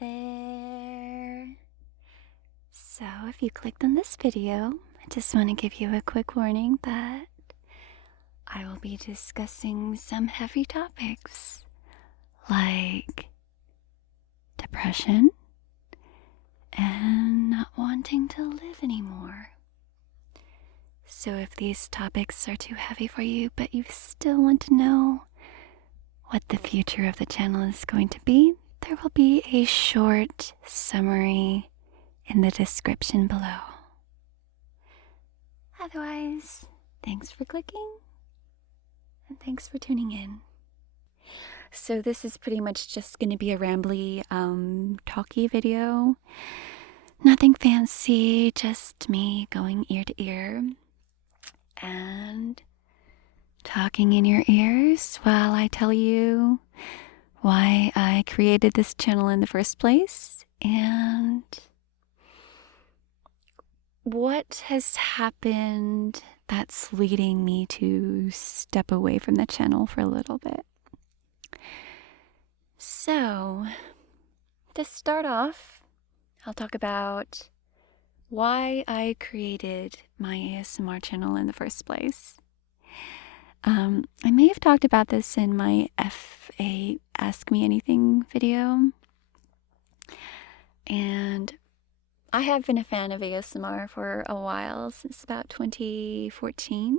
there. So if you clicked on this video, I just want to give you a quick warning that I will be discussing some heavy topics like depression and not wanting to live anymore. So if these topics are too heavy for you, but you still want to know what the future of the channel is going to be, there will be a short summary in the description below. Otherwise, thanks for clicking and thanks for tuning in. So this is pretty much just going to be a rambly, talky video. Nothing fancy, just me going ear to ear and talking in your ears while I tell you why I created this channel in the first place and what has happened that's leading me to step away from the channel for a little bit. So, to start off, I'll talk about why I created my ASMR channel in the first place. I may have talked about this in my FA Ask Me Anything video, and I have been a fan of ASMR for a while, since about 2014.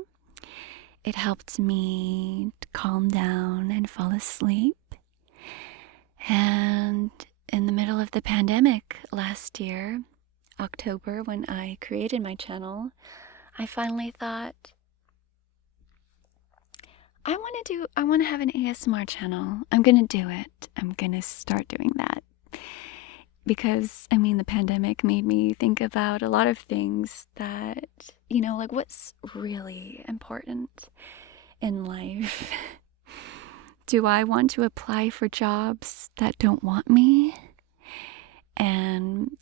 It helped me to calm down and fall asleep. And in the middle of the pandemic last year, October, when I created my channel, I finally thought, I want to have an ASMR channel. I'm going to do it. I'm going to start doing that. Because, the pandemic made me think about a lot of things that, like what's really important in life. Do I want to apply for jobs that don't want me and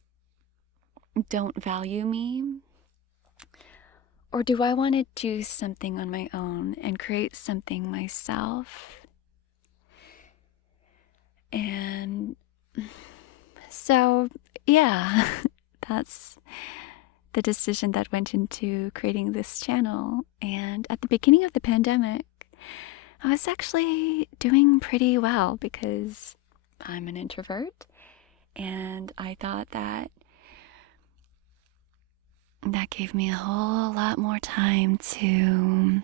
don't value me? Or do I want to do something on my own and create something myself? And so, yeah, that's the decision that went into creating this channel. And at the beginning of the pandemic, I was actually doing pretty well because I'm an introvert, and I thought that gave me a whole lot more time to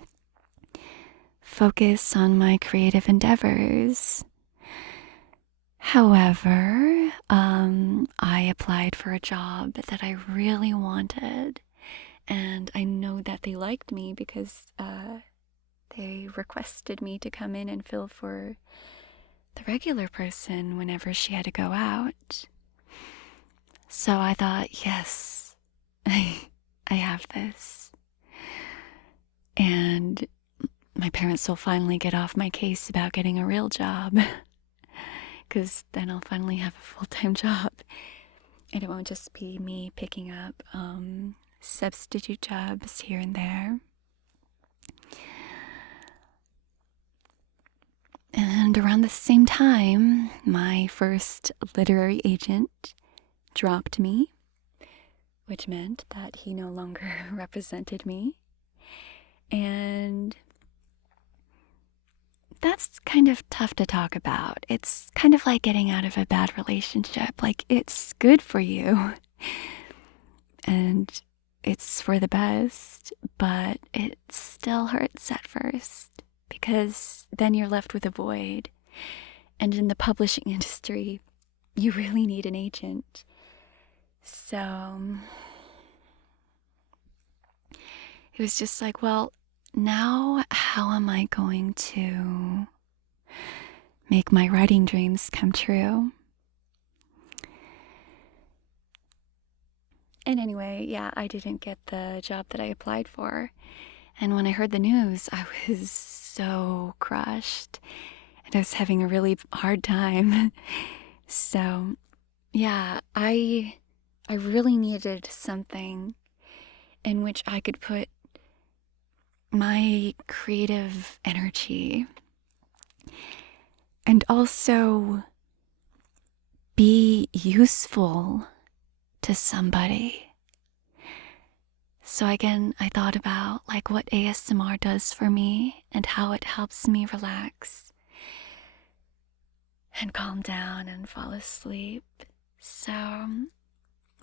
focus on my creative endeavors. However, I applied for a job that I really wanted, and I know that they liked me because they requested me to come in and fill for the regular person whenever she had to go out. So I thought, yes, I have this. And my parents will finally get off my case about getting a real job. Because then I'll finally have a full-time job. And it won't just be me picking up substitute jobs here and there. And around the same time, my first literary agent dropped me, which meant that he no longer represented me. And that's kind of tough to talk about. It's kind of like getting out of a bad relationship. Like, it's good for you and it's for the best, but it still hurts at first because then you're left with a void. And in the publishing industry, you really need an agent. So it was just like, well, now how am I going to make my writing dreams come true? And anyway, yeah, I didn't get the job that I applied for. And when I heard the news, I was so crushed. And I was having a really hard time. So, yeah, I really needed something in which I could put my creative energy and also be useful to somebody. So again, I thought about like what ASMR does for me and how it helps me relax and calm down and fall asleep. So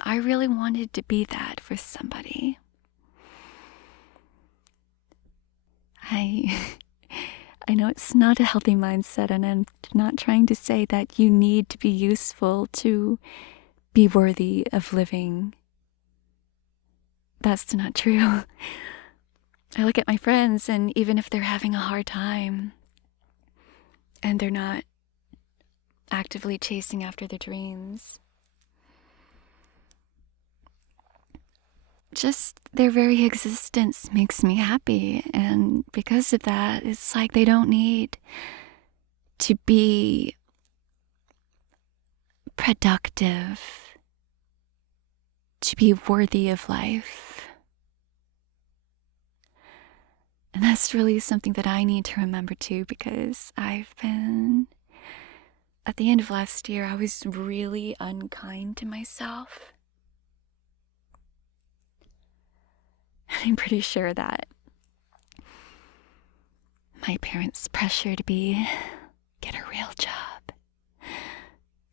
I really wanted to be that for somebody. I know it's not a healthy mindset, and I'm not trying to say that you need to be useful to be worthy of living. That's not true. I look at my friends, and even if they're having a hard time and they're not actively chasing after their dreams, just their very existence makes me happy. And because of that, it's like they don't need to be productive to be worthy of life. And that's really something that I need to remember too, because I've been, at the end of last year, I was really unkind to myself. I'm pretty sure that my parents' pressure to get a real job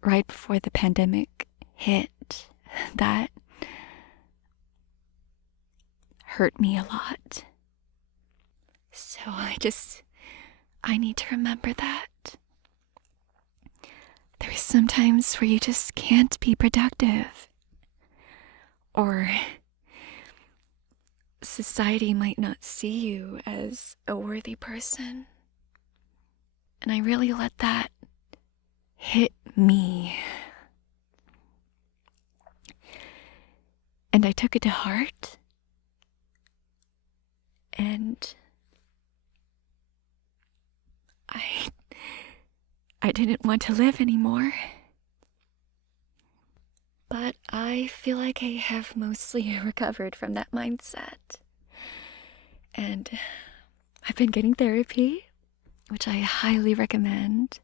right before the pandemic hit, that hurt me a lot. So I need to remember that. There's some times where you just can't be productive, or society might not see you as a worthy person. And I really let that hit me. And I took it to heart. And I didn't want to live anymore. But I feel like I have mostly recovered from that mindset. And I've been getting therapy, which I highly recommend.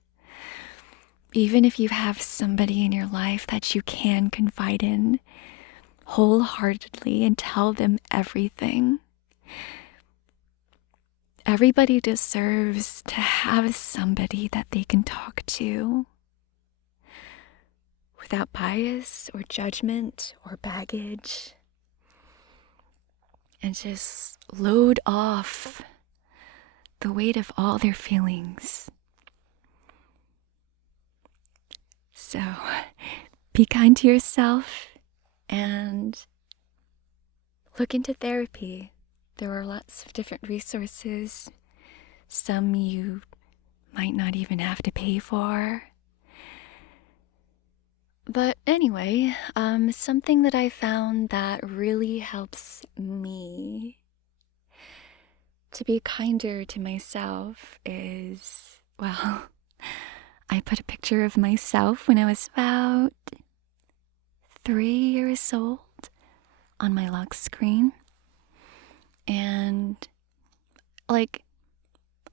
Even if you have somebody in your life that you can confide in wholeheartedly and tell them everything. Everybody deserves to have somebody that they can talk to without bias or judgment or baggage, and just load off the weight of all their feelings. So be kind to yourself and look into therapy. There are lots of different resources. Some you might not even have to pay for. But anyway, something that I found that really helps me to be kinder to myself is, well, I put a picture of myself when I was about 3 years old on my lock screen. And like,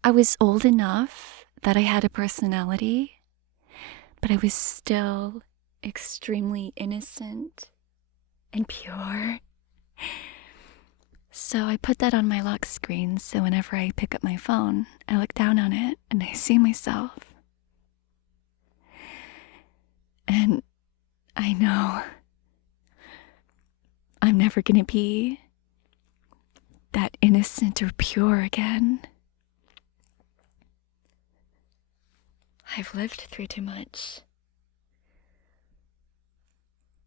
I was old enough that I had a personality, but I was still extremely innocent and pure. So I put that on my lock screen, so whenever I pick up my phone, I look down on it and I see myself. And I know I'm never gonna be that innocent or pure again. I've lived through too much.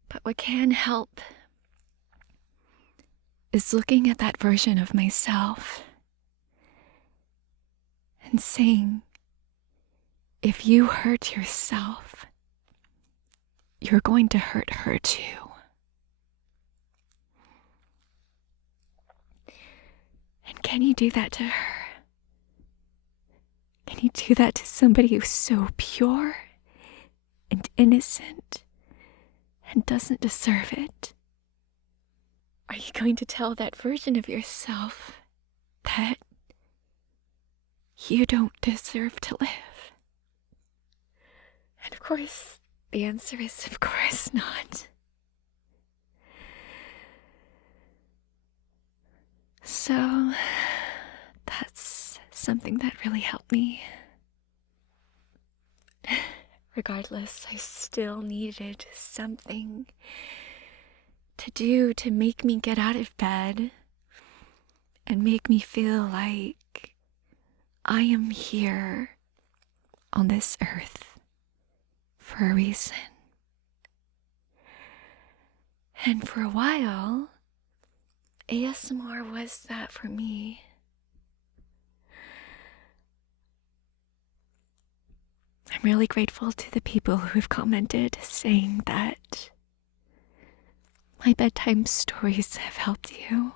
But what can help is looking at that version of myself and saying, if you hurt yourself, you're going to hurt her too. And can you do that to her? Can you do that to somebody who's so pure and innocent and doesn't deserve it? Are you going to tell that version of yourself that you don't deserve to live? And of course, the answer is, of course, not. So, that's something that really helped me. Regardless, I still needed something to do to make me get out of bed and make me feel like I am here on this earth for a reason. And for a while, ASMR was that for me. I'm really grateful to the people who have commented saying that my bedtime stories have helped you.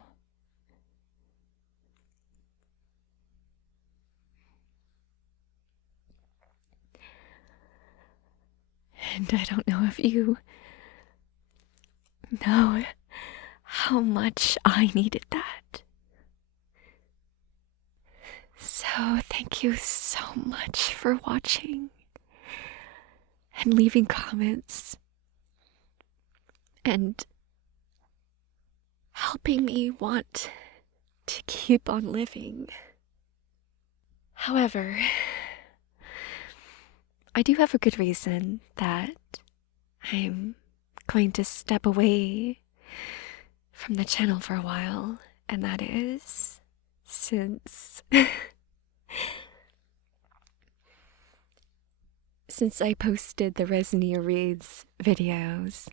And I don't know if you know how much I needed that. So thank you so much for watching and leaving comments and helping me want to keep on living. However, I do have a good reason that I'm going to step away from the channel for a while, and that is since I posted the Resnia Reads videos,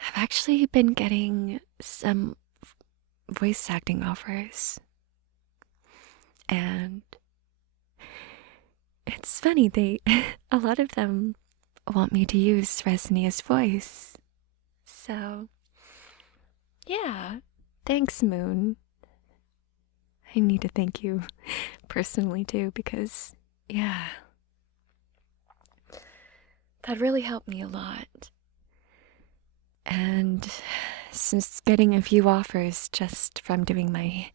I've actually been getting some voice acting offers. And it's funny, a lot of them want me to use Resnia's voice. So, yeah, thanks, Moon. I need to thank you personally too, because, yeah, that really helped me a lot. And since getting a few offers just from doing my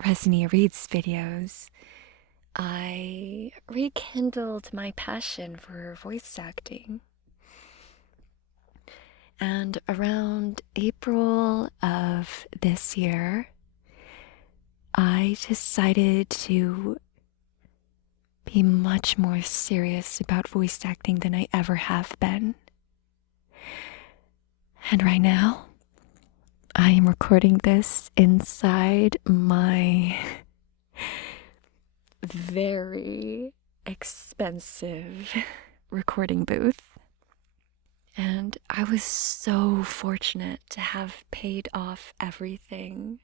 Resnia Reads videos, I rekindled my passion for voice acting. And around April of this year, I decided to be much more serious about voice acting than I ever have been. And right now, I am recording this inside my very expensive recording booth. And I was so fortunate to have paid off everything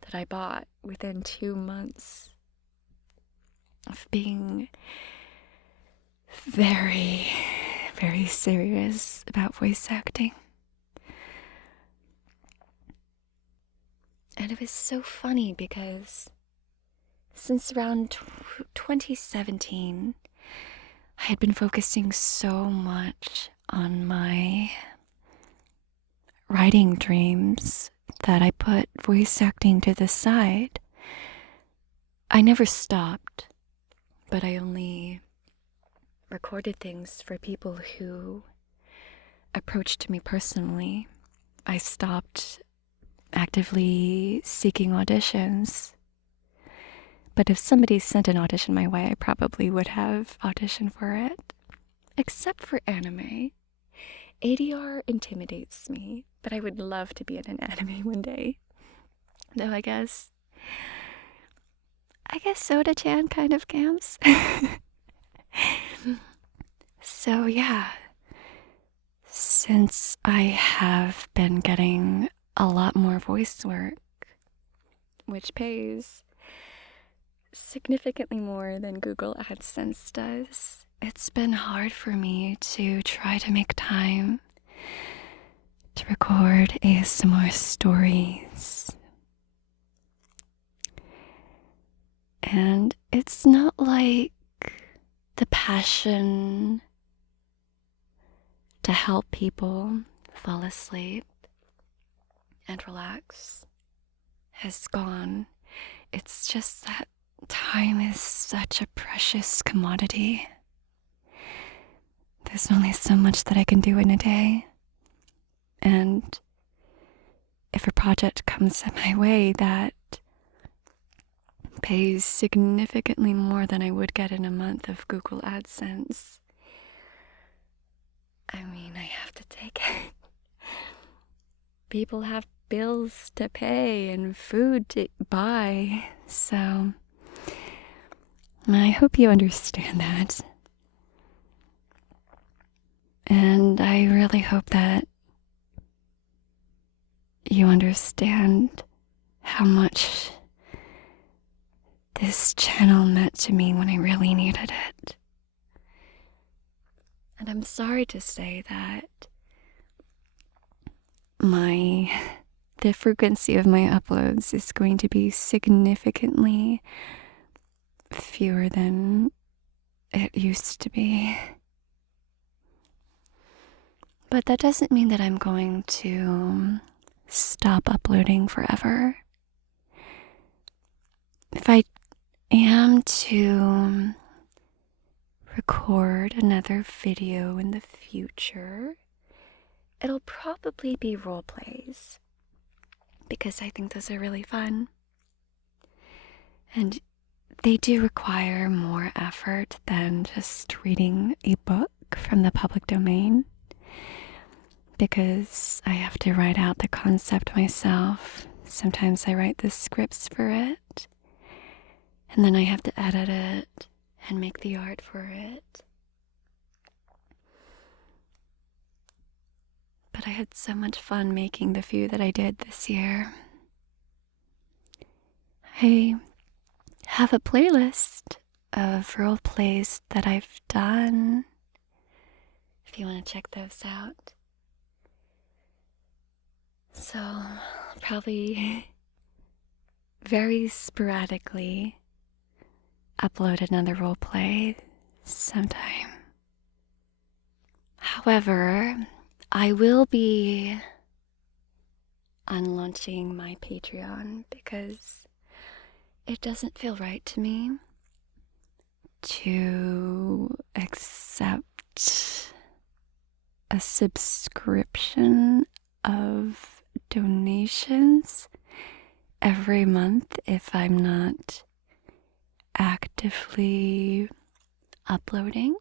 that I bought within 2 months of being very, very serious about voice acting. And it was so funny because since around 2017, I had been focusing so much on my writing dreams that I put voice acting to the side. I never stopped, but I only recorded things for people who approached me personally. I stopped actively seeking auditions. But if somebody sent an audition my way, I probably would have auditioned for it. Except for anime. ADR intimidates me, but I would love to be in an anime one day. Though I guess Soda-chan kind of counts. So yeah, since I have been getting a lot more voice work, which pays significantly more than Google AdSense does, it's been hard for me to try to make time to record ASMR stories. And it's not like the passion to help people fall asleep and relax has gone. It's just that time is such a precious commodity. The There's only so much that I can do in a day. And if a project comes my way that pays significantly more than I would get in a month of Google AdSense, I mean, I have to take it. People have bills to pay and food to buy, so I hope you understand that. And I really hope that you understand how much this channel meant to me when I really needed it. And I'm sorry to say that the frequency of my uploads is going to be significantly fewer than it used to be. But that doesn't mean that I'm going to stop uploading forever. If I am to record another video in the future, it'll probably be role plays, because I think those are really fun. And they do require more effort than just reading a book from the public domain, because I have to write out the concept myself. Sometimes I write the scripts for it, and then I have to edit it and make the art for it. But I had so much fun making the few that I did this year. I have a playlist of role plays that I've done, if you want to check those out. So, probably very sporadically upload another role play sometime. However, I will be unlaunching my Patreon because it doesn't feel right to me to accept a subscription of donations every month if I'm not actively uploading.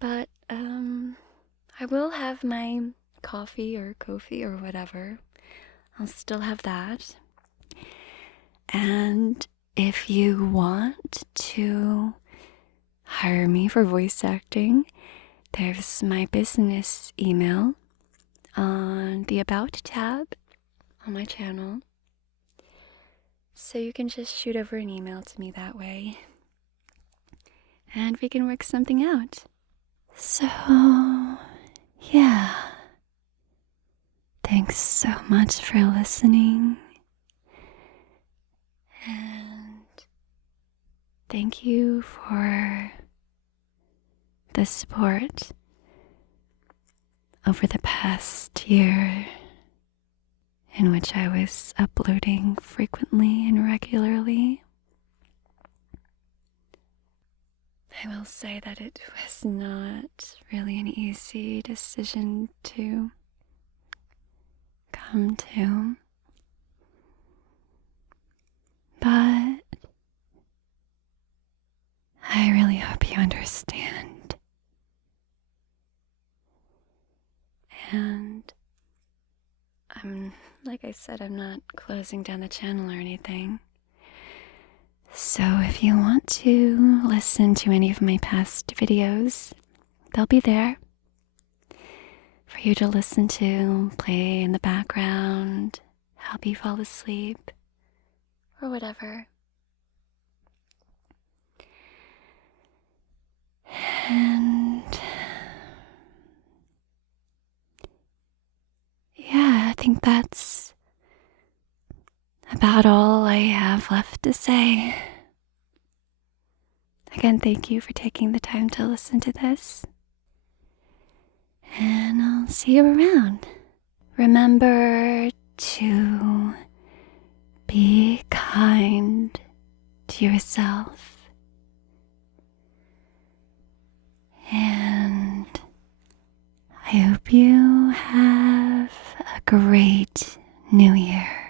But I will have my coffee or Ko-fi or whatever. I'll still have that. And if you want to hire me for voice acting, there's my business email on the About tab on my channel. So you can just shoot over an email to me that way, and we can work something out. So, yeah. Thanks so much for listening. And thank you for the support over the past year in which I was uploading frequently and regularly. I will say that it was not really an easy decision to come to, but I really hope you understand. And like I said, I'm not closing down the channel or anything. So if you want to listen to any of my past videos, they'll be there for you to listen to, play in the background, help you fall asleep, or whatever. And yeah, I think that's about all I have left to say. Again, thank you for taking the time to listen to this. And I'll see you around. Remember to be kind to yourself. And hope you have a great new year.